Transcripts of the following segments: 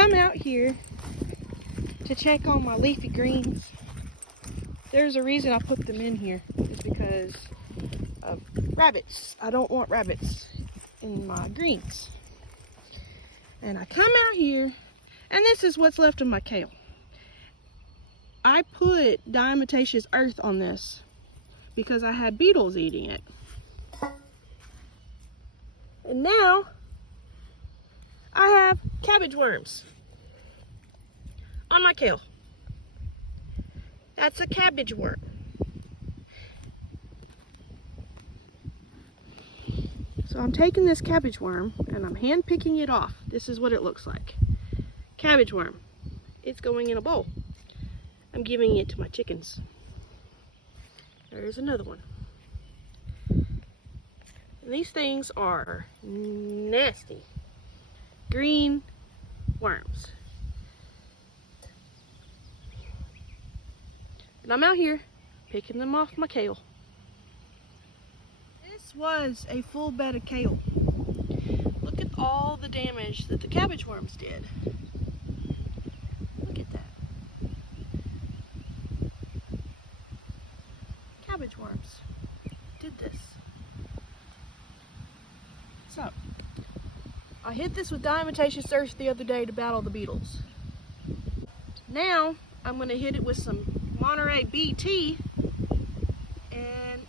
come out here to check on my leafy greens. There's a reason I put them in here. It's because of rabbits. I don't want rabbits in my greens. And I come out here, and this is what's left of my kale. I put diatomaceous earth on this because I had beetles eating it. And now I have cabbage worms on my kale. That's a cabbage worm. So I'm taking this cabbage worm and I'm hand picking it off. This is what it looks like. Cabbage worm. It's going in a bowl. I'm giving it to my chickens. There's another one. And these things are nasty. Green worms. And I'm out here picking them off my kale. This was a full bed of kale. Look at all the damage that the cabbage worms did. Look at that. Cabbage worms did this. So, I hit this with diatomaceous earth the other day to battle the beetles. Now, I'm going to hit it with some Monterey BT and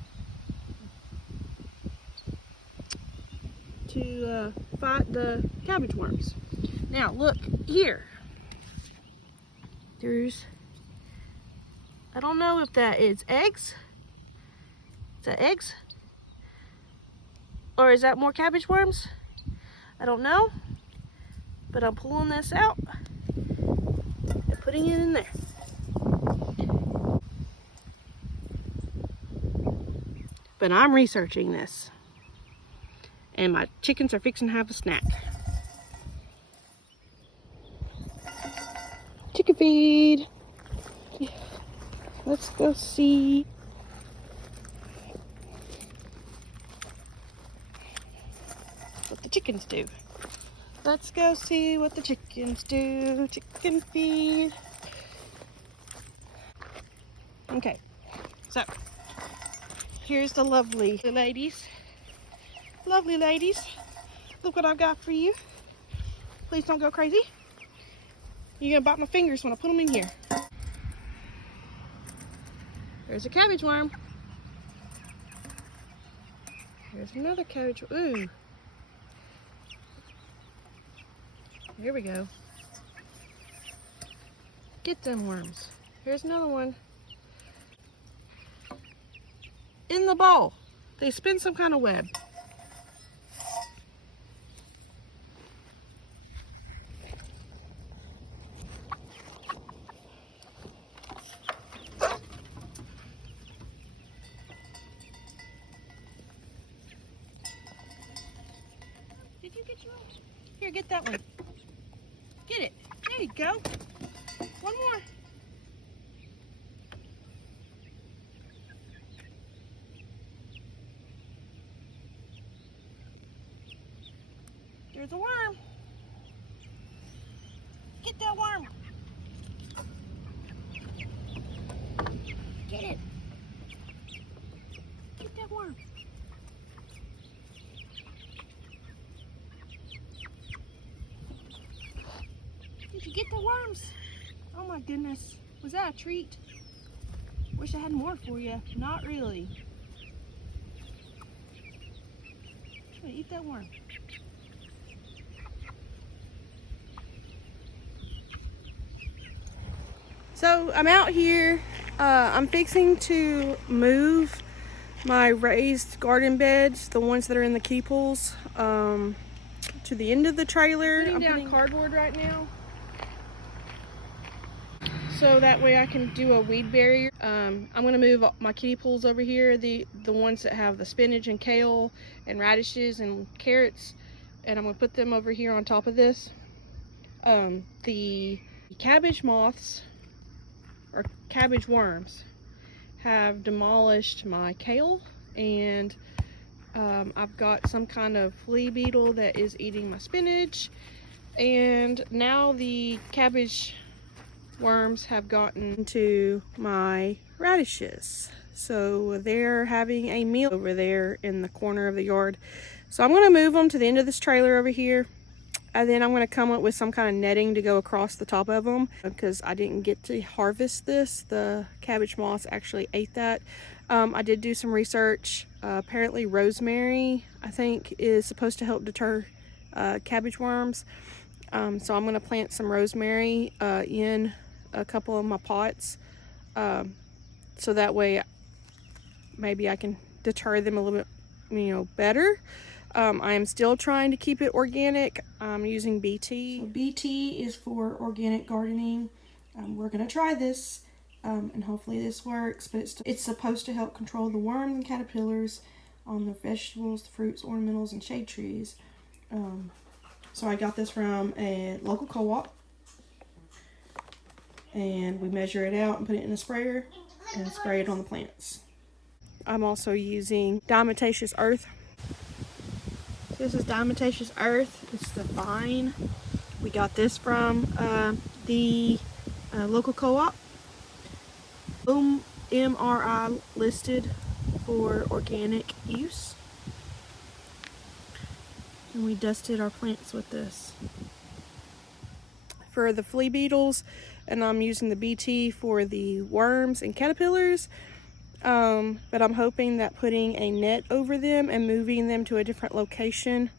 to fight the cabbage worms. Now look here. There's, I don't know if that is eggs. Is that eggs? Or is that more cabbage worms? I don't know. But I'm pulling this out and putting it in there. But I'm researching this. And my chickens are fixing to have a snack. Chicken feed. Let's go see. What the chickens do. Let's go see what the chickens do. Chicken feed. Okay, so here's the lovely ladies. Lovely ladies. Look what I've got for you. Please don't go crazy. You're gonna bite my fingers when I put them in here. There's a cabbage worm. There's another cabbage. Ooh. Here we go. Get them worms. Here's another one. In the bowl. They spin some kind of web. Did you get yours? Here, get that one. Get it. There you go. One more. There's a worm. Get that worm. Get it. Get that worm. Did you get the worms? Oh my goodness. Was that a treat? Wish I had more for you. Not really. I'm gonna eat that worm. So I'm out here. I'm fixing to move my raised garden beds, the ones that are in the kiddie pools, to the end of the trailer. I'm putting down cardboard right now, so that way I can do a weed barrier. I'm gonna move my kiddie pools over here, the ones that have the spinach and kale and radishes and carrots, and I'm gonna put them over here on top of this. The cabbage moths or cabbage worms have demolished my kale, and I've got some kind of flea beetle that is eating my spinach, And now the cabbage worms have gotten into my radishes. So they're having a meal over there in the corner of the yard. So I'm going to move them to the end of this trailer over here. And then I'm going to come up with some kind of netting to go across the top of them because I didn't get to harvest this. The cabbage moths actually ate that. I did do some research. Apparently rosemary, I think, is supposed to help deter cabbage worms. So I'm going to plant some rosemary in a couple of my pots. So that way maybe I can deter them a little bit, better. I am still trying to keep it organic. I'm using BT. So BT is for organic gardening. We're going to try this, and hopefully this works, but it's supposed to help control the worms and caterpillars on the vegetables, the fruits, ornamentals, and shade trees. So I got this from a local co-op, and we measure it out and put it in a sprayer and spray it on the plants. I'm also using diatomaceous earth. This is diatomaceous earth. It's the vine. We got this from the local co-op. MRI listed for organic use. And we dusted our plants with this. For the flea beetles, and I'm using the BT for the worms and caterpillars. But I'm hoping that putting a net over them and moving them to a different location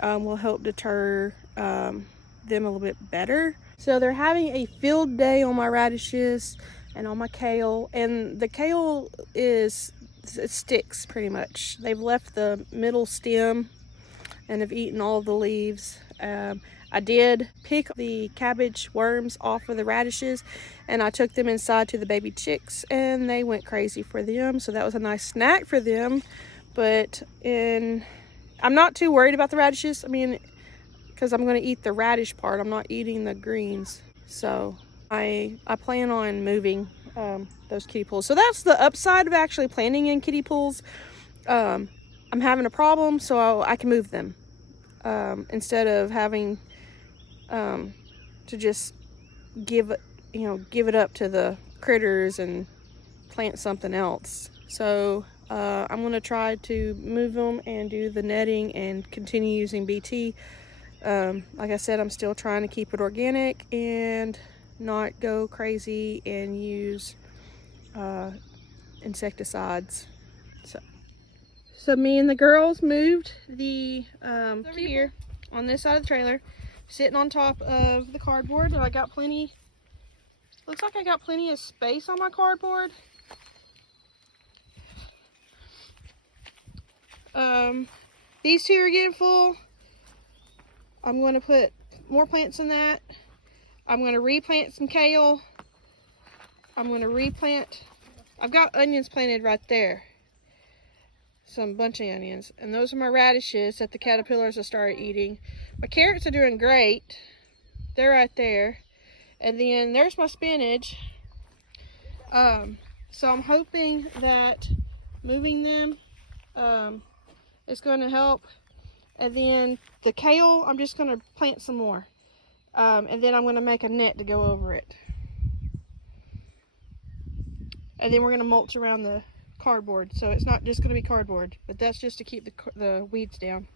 will help deter them a little bit better. So they're having a field day on my radishes and on my kale, and the kale it sticks pretty much. They've left the middle stem and have eaten all the leaves. I did pick the cabbage worms off of the radishes, and I took them inside to the baby chicks, and they went crazy for them. So that was a nice snack for them. But I'm not too worried about the radishes. I mean, because I'm going to eat the radish part. I'm not eating the greens. So I plan on moving those kiddie pools. So that's the upside of actually planting in kiddie pools. I'm having a problem, so I can move them instead of having to just give it up to the critters and plant something else. So I'm going to try to move them and do the netting and continue using BT. Like I said, I'm still trying to keep it organic and not go crazy and use insecticides. So me and the girls moved the over here on this side of the trailer, sitting on top of the cardboard. I got plenty, looks like I got plenty of space on my cardboard. These two are getting full. I'm going to put more plants in that. I'm going to replant some kale. I'm going to replant, I've got onions planted right there. Some bunch of onions, and those are my radishes that the caterpillars will start eating. My carrots are doing great. They're right there. And then there's my spinach. So I'm hoping that moving them is going to help. And then the kale, I'm just going to plant some more. And then I'm going to make a net to go over it. And then we're going to mulch around the cardboard. So it's not just going to be cardboard, but that's just to keep the weeds down.